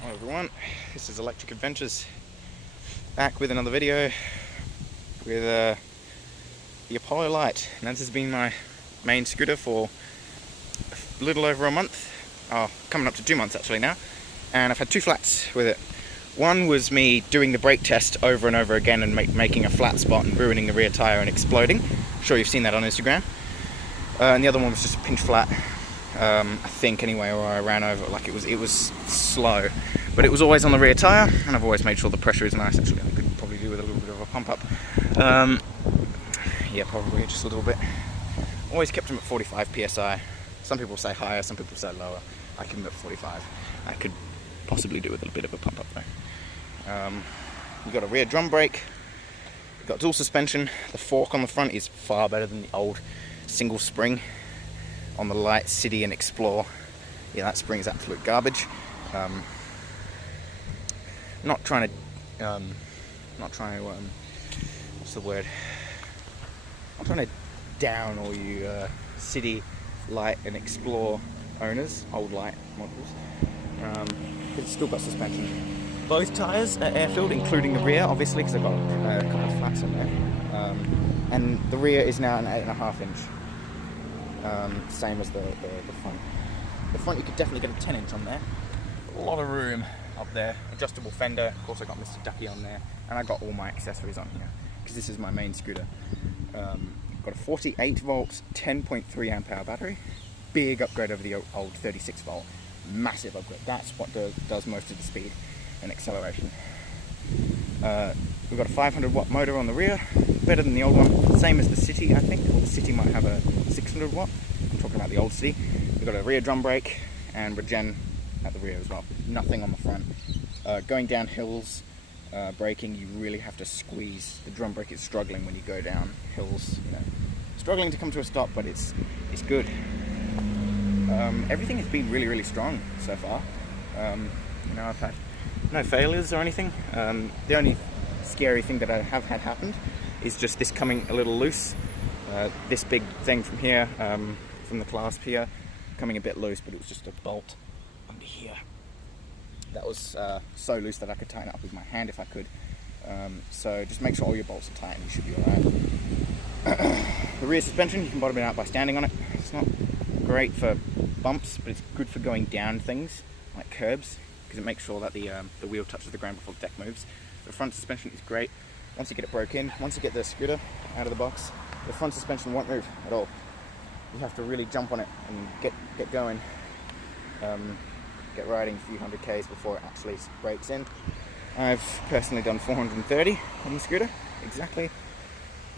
Hello everyone, this is Electric Adventures, back with another video with the Apollo Light. Now this has been my main scooter for a little over a month, coming up to 2 months actually now, and I've had two flats with it. One was me doing the brake test over and over again and making a flat spot and ruining the rear tyre and exploding. I'm sure you've seen that on Instagram. And the other one was just a pinch flat. I think anyway, or I ran over, like it was slow, but it was always on the rear tyre, and I've always made sure the pressure is nice. Actually, I could probably do with a little bit of a pump up. Yeah, probably just a little bit. Always kept them at 45 psi. Some people say higher, some people say lower. I keep them at 45. I could possibly do with a little bit of a pump up though. You've got a rear drum brake. You've got dual suspension. The fork on the front is far better than the old single spring on the Light, City and Explore. Yeah, that spring's absolute garbage. Not trying to what's the word? I'm trying to down all you City, Light and Explore owners, old Light models, because it's still got suspension. Both tyres are air-filled, including the rear, obviously, because I've got a couple of flats in there. And the rear is now an 8.5 inch. Same as the front. The front you could definitely get a 10 inch on there. A lot of room up there. Adjustable fender. Of course I got Mr. Ducky on there, and I got all my accessories on here because this is my main scooter. Got a 48 volt, 10.3 amp hour battery. Big upgrade over the old 36 volt. Massive upgrade. That's what does most of the speed and acceleration. We've got a 500 watt motor on the rear, better than the old one, same as the City I think, or the City might have a 600 watt, I'm talking about the old City. We've got a rear drum brake and regen at the rear as well, nothing on the front. Going down hills, braking, you really have to squeeze. The drum brake is struggling when you go down hills, you know, struggling to come to a stop, but it's good. Everything has been really strong so far. You know, I've had no failures or anything. The only scary thing that I have had happened is just this coming a little loose. This big thing from here, from the clasp here, coming a bit loose, but it was just a bolt under here. That was so loose that I could tighten it up with my hand if I could. So just make sure all your bolts are tight and you should be alright. The rear suspension, you can bottom it out by standing on it. It's not great for bumps, but it's good for going down things, like curbs, because it makes sure that the wheel touches the ground before the deck moves. The front suspension is great. Once you get it broke in, once you get the scooter out of the box, the front suspension won't move at all. You have to really jump on it and get going, get riding a few hundred Ks before it actually breaks in. I've personally done 430 on the scooter, exactly.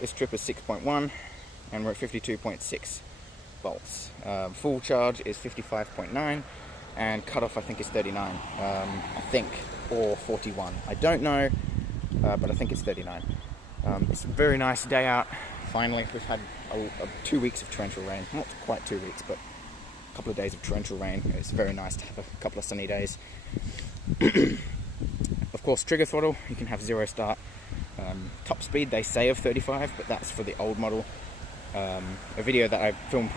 This trip is 6.1 and we're at 52.6 volts. Full charge is 55.9 and cutoff I think is 39, I think, or 41. I don't know, but I think it's 39. It's a very nice day out. Finally, we've had 2 weeks of torrential rain. Not quite 2 weeks, but a couple of days of torrential rain. It's very nice to have a couple of sunny days. Of course, trigger throttle, you can have 0 start. Top speed, they say of 35, but that's for the old model. A video that I filmed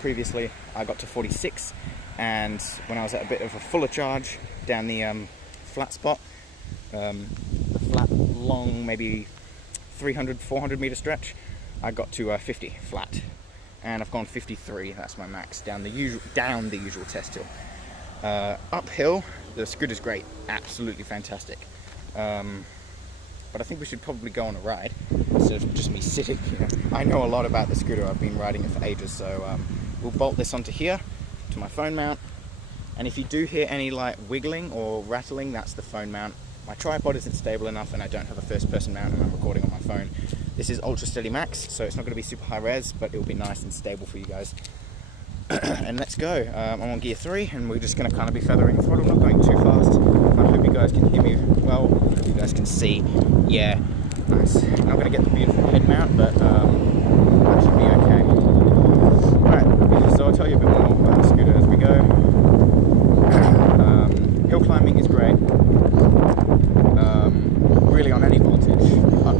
previously, I got to 46, and when I was at a bit of a fuller charge down the flat spot, the flat, long, maybe 300, 400 meter stretch, I got to 50 flat, and I've gone 53. That's my max down the usual test hill. Uphill, the scooter's great, absolutely fantastic. But I think we should probably go on a ride instead of just me sitting here. I know a lot about the scooter. I've been riding it for ages, so we'll bolt this onto here to my phone mount. And if you do hear any like wiggling or rattling, that's the phone mount. My tripod isn't stable enough and I don't have a first person mount and I'm recording on my phone. This is Ultra Steady Max, so it's not going to be super high res, but it'll be nice and stable for you guys. And let's go. I'm on gear 3 and we're just going to kind of be feathering the throttle, not going too fast. I hope you guys can hear me well, I hope you guys can see. Yeah, nice. I'm not going to get the beautiful head mount, but that should be okay. Alright, so I'll tell you a bit more about the scooter as we go. Hill climbing is great. Really on any voltage.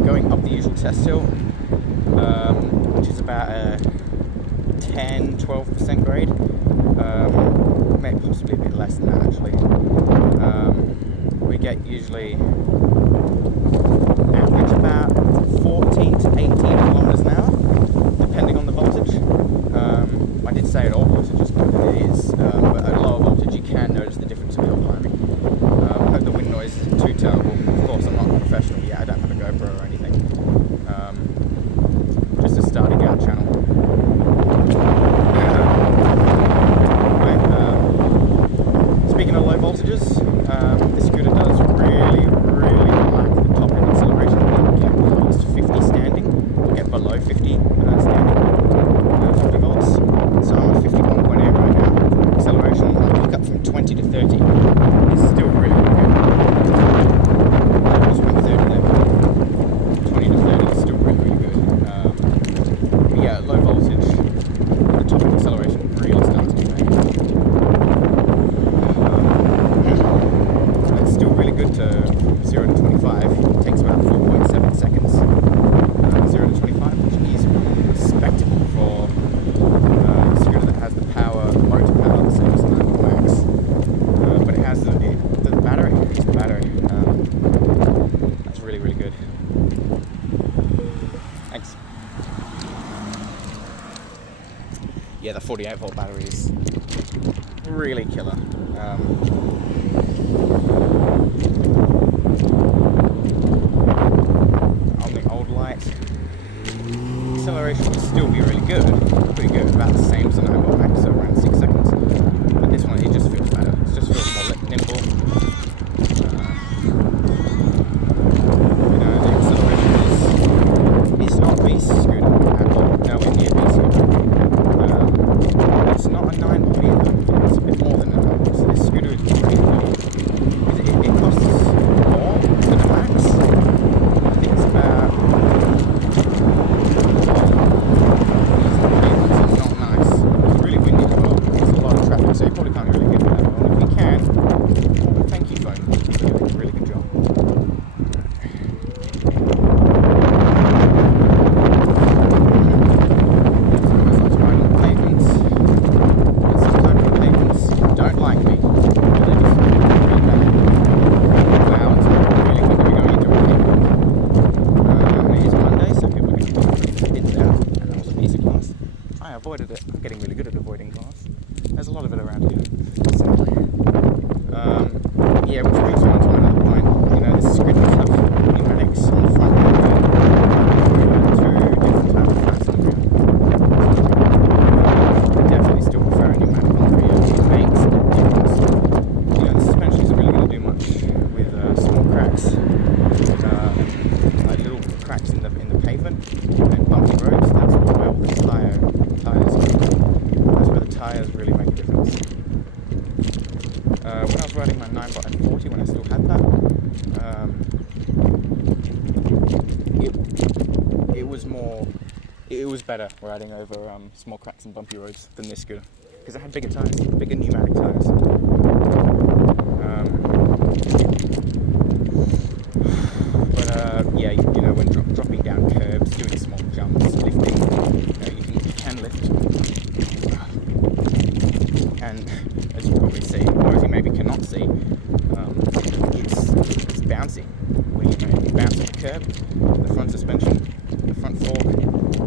Going up the usual test hill, which is about a 10-12% grade, maybe possibly a bit less than that actually. get usually average about 14 to 18 kilometers an hour, depending on the voltage. I did say at all voltages, but it is, but at lower voltage you can notice the difference in hill climbing. I hope the wind noise isn't too terrible. Of course, I'm not a professional yet, I don't have a GoPro or anything. Just a starting out channel. Speaking of low voltages, this scooter does really like the top end acceleration. You can get past 50 standing, or get below 50 standing, 50 volts. So I'm at 51.8 right now. Acceleration, I'll pick up from 20 to 30. It's still really good. That was 130 there. 20 to 30 is still really good. But yeah, low voltage, the top end acceleration really starts to make. Good to 0 to 25. It takes about 4.7 seconds. 0 to 25, which is respectable for a scooter that has the power, the motor power, the same as the Ninebot Max. But it has the battery. It's the battery. That's really good. Thanks. Yeah, the 48 volt battery is really killer. On the old light, acceleration would still be really good, pretty good, about the same as the Ninebot Max, so around 6 seconds. But this one, it just feels better. It just feels more nimble. You know, the acceleration is not beast scooter at all, nowhere near beast scooter. It's not a 9-bot either. It's a bit more than a 9-bot, so this scooter is pretty cool. It costs more than a Max. I think it's about... It's not nice. It's really windy as well. There's a lot of traffic, so you probably can't really get that one. If you can, well, thank you, phone. You're doing a really good job. Avoided it. I'm getting really good at avoiding glass. There's a lot of it around here, sadly. Yeah, which brings me on to another point. You know, this scooter does have pneumatics on the front end. Two different types of fans in the rear. Definitely still prefer a pneumatic on the rear. It makes a difference. You know, the suspension isn't really going to do much with small cracks, like little cracks in the pavement and bumpy roads. That's where all the tires. That's where the tires really make a difference. When I was riding my Ninebot at 40, when I still had that, it was better riding over small cracks and bumpy roads than this scooter, because it had bigger tires, bigger pneumatic tires. Yeah, you know, when dropping down curbs, doing small jumps, lifting, you can lift. And as you probably see, or as you maybe cannot see, it's bouncy. When you bounce off the curb, the front suspension, the front fork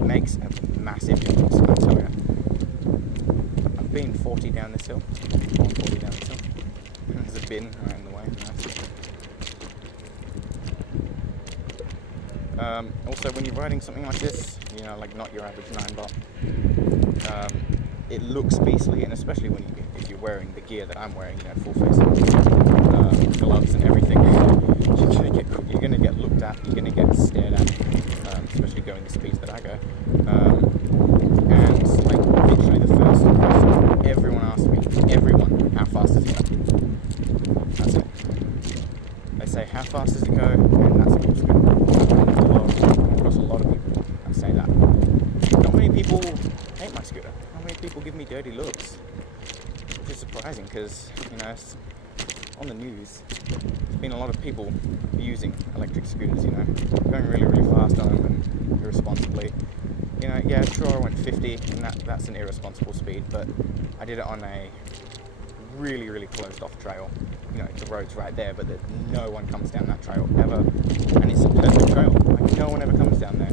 makes a massive difference, I'll tell you. I've been 40 down this hill, 40 down this hill. There's a bin right in the way. Also, when you're riding something like this, you know, like not your average Ninebot, it looks beastly, and especially if you're wearing the gear that I'm wearing, you know, full face, gloves and everything, you're gonna get looked at, you're gonna get stared at, especially going the speeds that I go. And like literally the first question everyone asks me, how fast does it go? That's it. They say, how fast does it go? And that's a good scooter. Across a lot of people that say that. Not many people hate my scooter. Not many people give me dirty looks. Which is surprising because, you know, it's on the news. There's been a lot of people using electric scooters, you know, going really fast on them and irresponsibly. You know, yeah, sure, I went 50 and that's an irresponsible speed, but I did it on a really, really closed off trail. You know, the road's right there, but no one comes down that trail ever, and it's a perfect trail. Like, no one ever comes down there.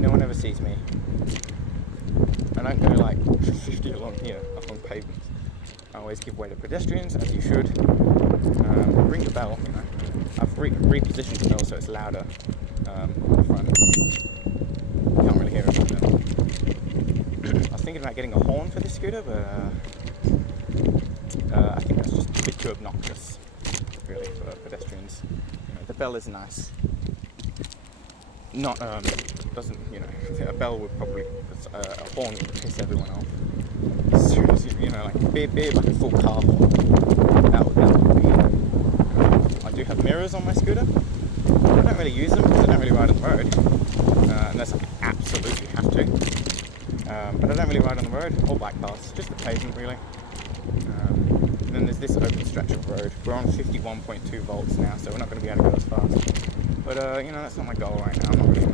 No one ever sees me. I don't go like 50 along here up on pavements. I always give way to pedestrians, as you should. Ring the bell, you know. I've repositioned the bell so it's louder on the front. You can't really hear it right now. I was thinking about getting a horn for this scooter, but I think that's just a bit too obnoxious, really, for pedestrians. You know, the bell is nice. Not, doesn't, you know, a bell would probably, a horn would piss everyone off. As soon as you know, like, beep, like a full car horn. That would be, I do have mirrors on my scooter. I don't really use them because I don't really ride on the road, unless I absolutely have to. But I don't really ride on the road or bike paths, just the pavement, really. And then there's this open stretch of road. We're on 51.2 volts now, so we're not going to be able to go as fast. But, you know, that's not my goal right now. I'm not really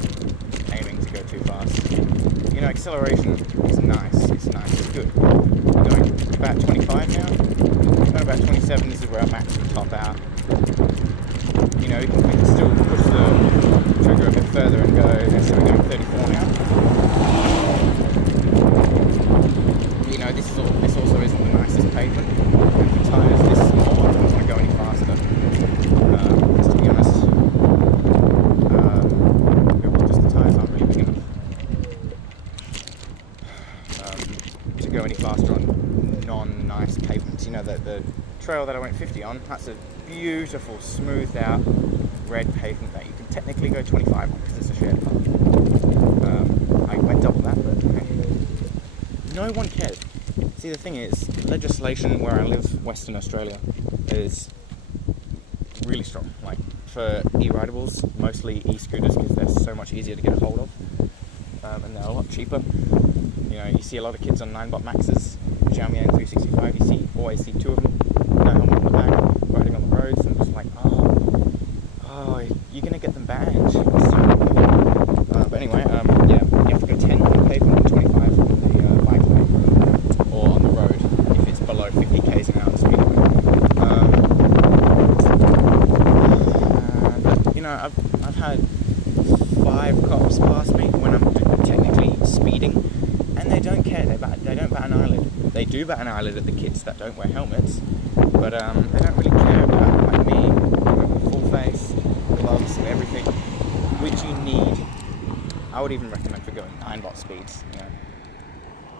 aiming to go too fast. You know, acceleration is nice. It's nice. It's good. I'm going about 25 now. I'm going about 27. This is where our max will top out. You know, we can still push the trigger a bit further and go. So we're going 34 now. You know, this also isn't the nicest pavement. And the tyres this small, I don't want to go any faster. To be honest, just the tyres aren't really big enough to go any faster on non-nice pavements. You know, the trail that I went 50 on, that's a beautiful, smoothed out red pavement that you can technically go 25 on because it's a shared path. I went double that, but no one cared. See, the thing is, legislation where I live, Western Australia, is really strong. Like, for e-ridables, mostly e-scooters, because they're so much easier to get a hold of, and they're a lot cheaper. You know, you see a lot of kids on Ninebot Maxes, Xiaomi N365, you always see two of them, no helmet on the back, riding on the roads, and just like, oh, you're gonna get them banned. But anyway, yeah, you have to go 10 on the pavement and 25 on the bike lane, or on the road if it's below 50 k's an hour the speed limit. You know, I've had 5 cops pass me when I'm technically speeding, and they don't care. They don't bat an eyelid. They do bat an eyelid at the kids that don't wear helmets, but they don't really care about like me, with full face, gloves, and everything, which you need. I would even recommend for going Ninebot speeds. You know,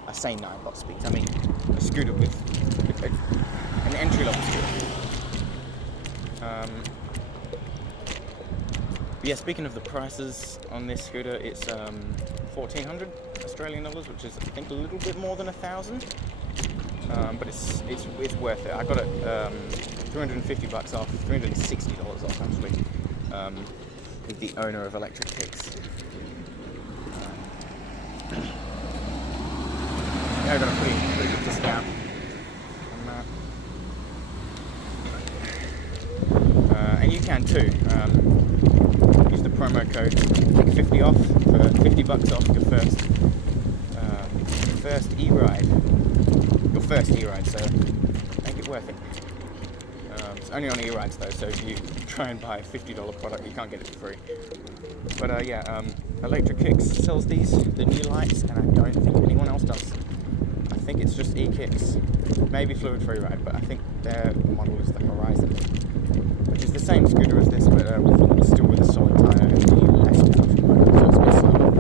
I say Ninebot speeds. I mean a scooter with an entry-level scooter. Yeah, speaking of the prices on this scooter, it's 1,400 Australian dollars, which is I think a little bit more than 1,000. But it's worth it. I got it $350 off, $360 off actually, with the owner of Electric Kicks. Yeah, I got a pretty good discount on that. And you can too. Use the promo code KICK50 off for $50 off your first e-ride. Your first e-ride, so make it worth it. It's only on e-rides though, so if you try and buy a $50 product, you can't get it for free. But yeah, Electric Kicks sells these, the new lights, and I don't think anyone else does. I think it's just e-Kicks, maybe Fluid Freeride, but I think their model is the Horizon, which is the same scooter as this, but still with a solid tyre and the less cutoff motor, so it's a bit slower.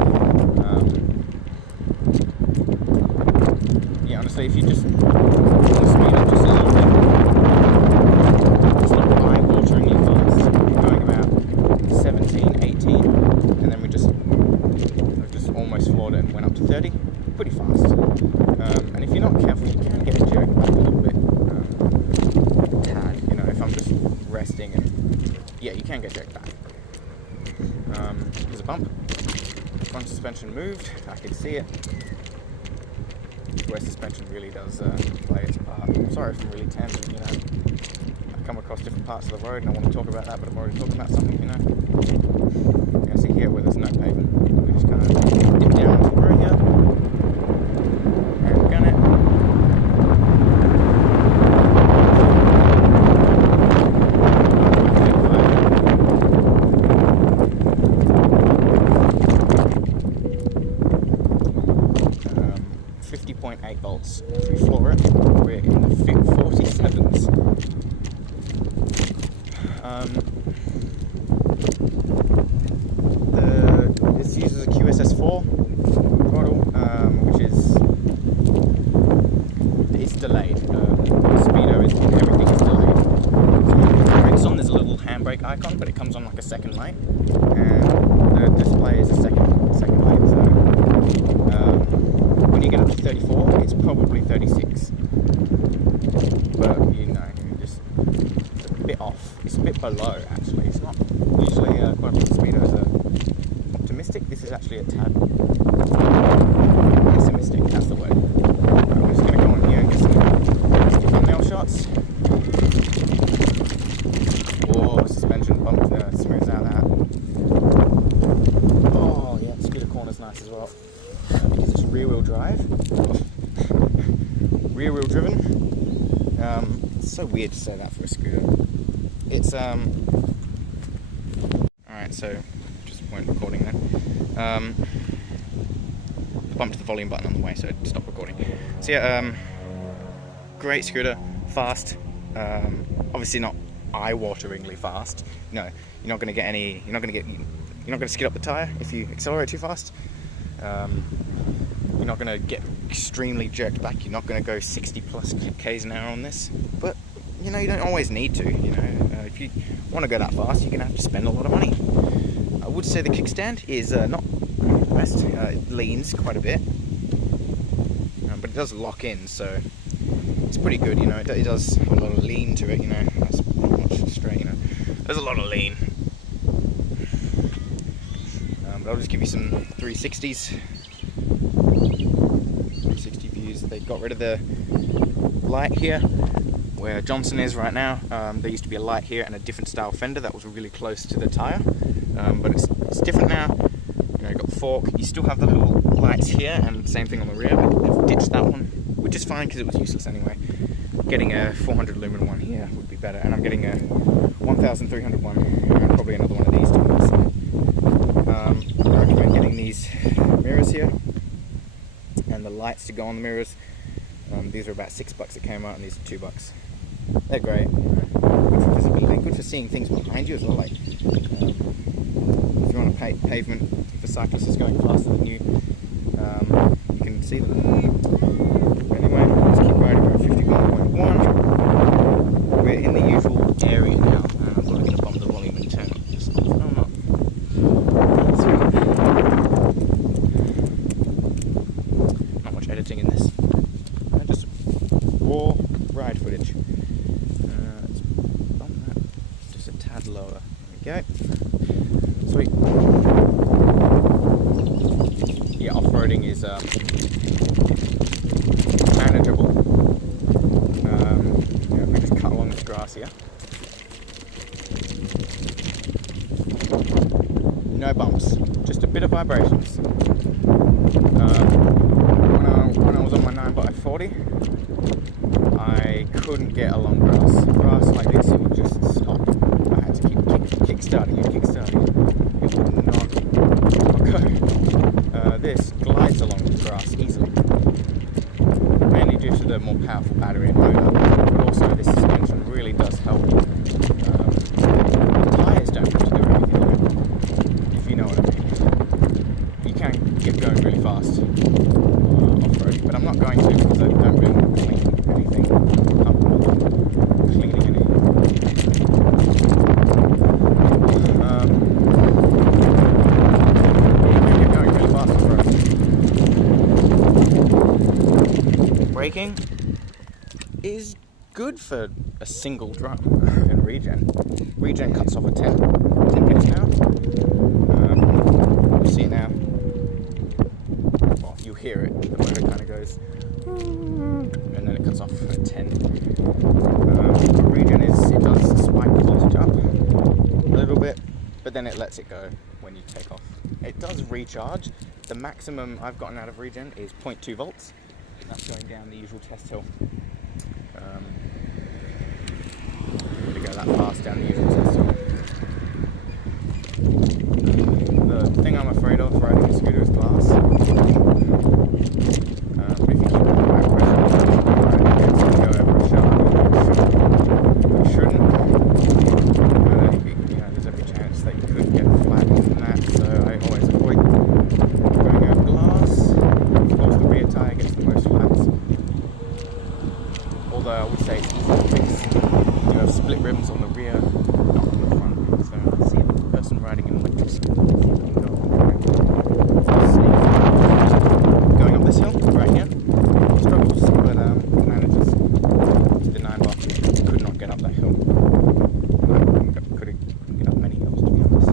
Yeah, honestly, if you just want to speed up just a little bit, it's not eye-wateringly fast. We're going about 17, 18, and then we just almost floored it and went up to 30. Pretty fast. And if you're not careful, you can get jerked back a little bit. Tad, you know, if I'm just resting, and yeah, you can get jerked back. There's a bump. Front suspension moved. I can see it. Rear suspension really does play its part. I'm sorry if I'm really tangent, you know. I come across different parts of the road and I want to talk about that, but I'm already talking about something, you know. You can see here where there's no pavement. We just kind of dip down onto the road here. And gun it. This uses a QSS4 throttle, which is it's delayed. Speedo is everything is delayed. So when it brakes on, there's a little handbrake icon, but it comes on like a second light, and the display is a second light. So when you get up to 34, it's probably 36. But you know, it's a bit off. It's a bit below actually. It's not usually quite a bit of speedos are optimistic. This is actually a tad pessimistic. That's the word. Right, we're just going to go on here and get some thumbnail shots. Oh, suspension bump smooths out that. Oh yeah, scooter corner's nice as well because it's rear-wheel drive, rear-wheel driven. It's so weird to say that for a scooter. It's alright, so just weren't recording then. Bumped the volume button on the way, so stop recording. So yeah, great scooter, fast. Obviously not eye-wateringly fast. No, you're not going to skid up the tire if you accelerate too fast. You're not going to get extremely jerked back. You're not going to go 60 plus k's an hour on this. But you know, you don't always need to. You know, if you want to go that fast, you're going to have to spend a lot of money. I would say the kickstand is not the best. It leans quite a bit, but it does lock in, so it's pretty good. You know, it does have a lot of lean to it. You know, that's not much straight. You know, there's a lot of lean. But I'll just give you some 360s. 360 views. They got rid of the light here where Johnson is right now. There used to be a light here and a different style fender that was really close to the tire, but it's different now. You know, you've got the fork. You still have the little lights here, and same thing on the rear, but they've ditched that one, which is fine because it was useless anyway. Getting a 400 lumen one here would be better, and I'm getting a 1300 one, and probably another one of these too. So, I recommend getting these mirrors here and the lights to go on the mirrors. These are about $6 at Kmart, and these are $2. They're great. Good for visibility, good for seeing things behind you as well. Like if you're on a pavement, if a cyclist is going faster than you, you can see them. Anyway, let's keep riding. We're at 51.1. We're in the usual area now, and I'm probably going to bump the volume and turn up just a little. No, I'm not. Not much editing in this. Just raw ride footage. Let's bump that just a tad lower. There we go. Sweet. Yeah, off-roading is manageable. Yeah, we just cut along this grass here. No bumps, just a bit of vibrations. When I was on my 9x40, I couldn't get along grass like this. It would just stop. I had to keep kickstarting it. It would not go. This glides along the grass easily, mainly due to the more powerful battery and motor, but also this suspension really does help. The tyres don't have to do anything, if you know what I mean. You can get going really fast off-roading, but I'm not going to because I don't really want to clean anything. I'm cleaning anything. Braking is good for a single drum in regen. Regen cuts off at 10 k's an hour. You see it now. Well, you hear it. The motor kind of goes, and then it cuts off at 10. Regen it does spike the voltage up a little bit, but then it lets it go when you take off. It does recharge. The maximum I've gotten out of regen is 0.2 volts. That's going down the usual test hill. To go that fast down the usual test hill. The thing I'm afraid of riding a scooter is glass. But if you keep it at the right pressure, it's going to go over a sharp. It shouldn't. But rear, not on the front. So let's see the person riding an electric scooter. Let's see if we can go going up this hill right here. Struggles, but manages. The Ninebot could not get up that hill. Couldn't get up many hills, to be honest.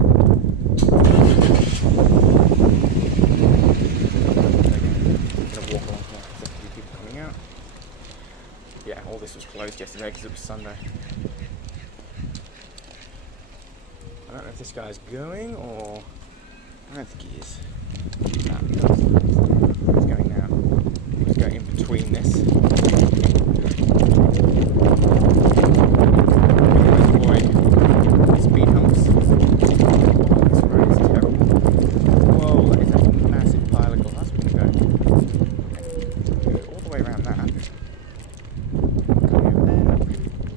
Gonna walk along here. There's a few people coming out. Yeah, all this was closed yesterday because it was Sunday. I don't know if this guy's going or... I don't think he is. No, he's going now. He's going in between this. His speed humps. Oh, this road is terrible. Whoa, that is a massive pile of glass. We're going to go all the way around that.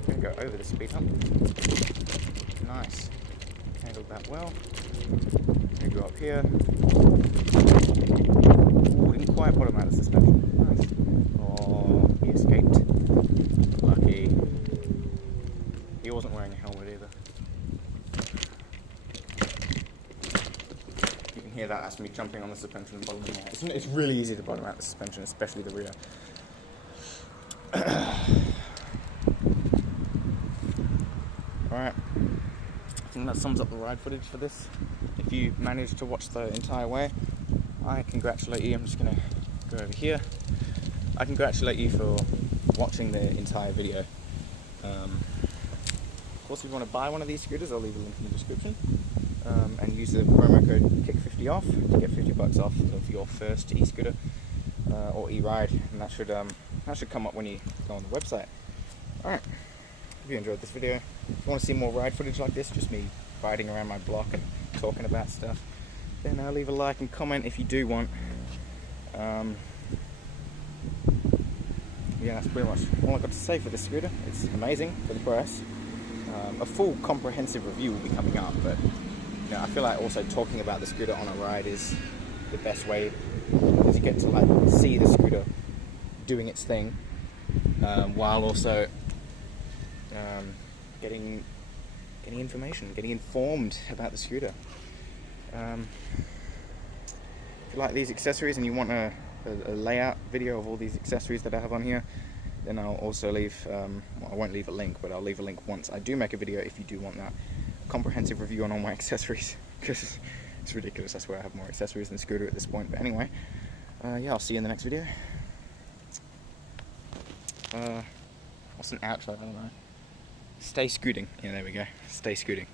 Going to go over the speed hump. Nice. Handled that well. Going to go up here. Ooh, didn't quite bottom out of suspension. Nice. Oh, he escaped. Lucky. He wasn't wearing a helmet either. You can hear that. That's me jumping on the suspension and bottoming out. It's really easy to bottom out the suspension, especially the rear. Alright. I think that sums up the ride footage for this. If you managed to watch the entire way, I congratulate you. I'm just going to go over here. I congratulate you for watching the entire video. Of course, if you want to buy one of these scooters, I'll leave a link in the description. And use the promo code KICK50OFF to get $50 off of your first e-scooter or e-ride, and that should come up when you go on the website. Alright, hope you enjoyed this video. If you want to see more ride footage like this, just me riding around my block and talking about stuff, then leave a like and comment if you do want. Yeah, that's pretty much all I've got to say for this scooter. It's amazing for the price. A full comprehensive review will be coming up, but you know, I feel like also talking about the scooter on a ride is the best way, because you get to like see the scooter doing its thing, while also getting information, getting informed about the scooter. If you like these accessories and you want a layout video of all these accessories that I have on here, then I'll also leave, well, I won't leave a link, but I'll leave a link once I do make a video if you do want that comprehensive review on all my accessories, because it's ridiculous. I swear I have more accessories than the scooter at this point. But anyway, yeah, I'll see you in the next video. What's an outro? I don't know. Stay scooting. Yeah, there we go. Stay scooting.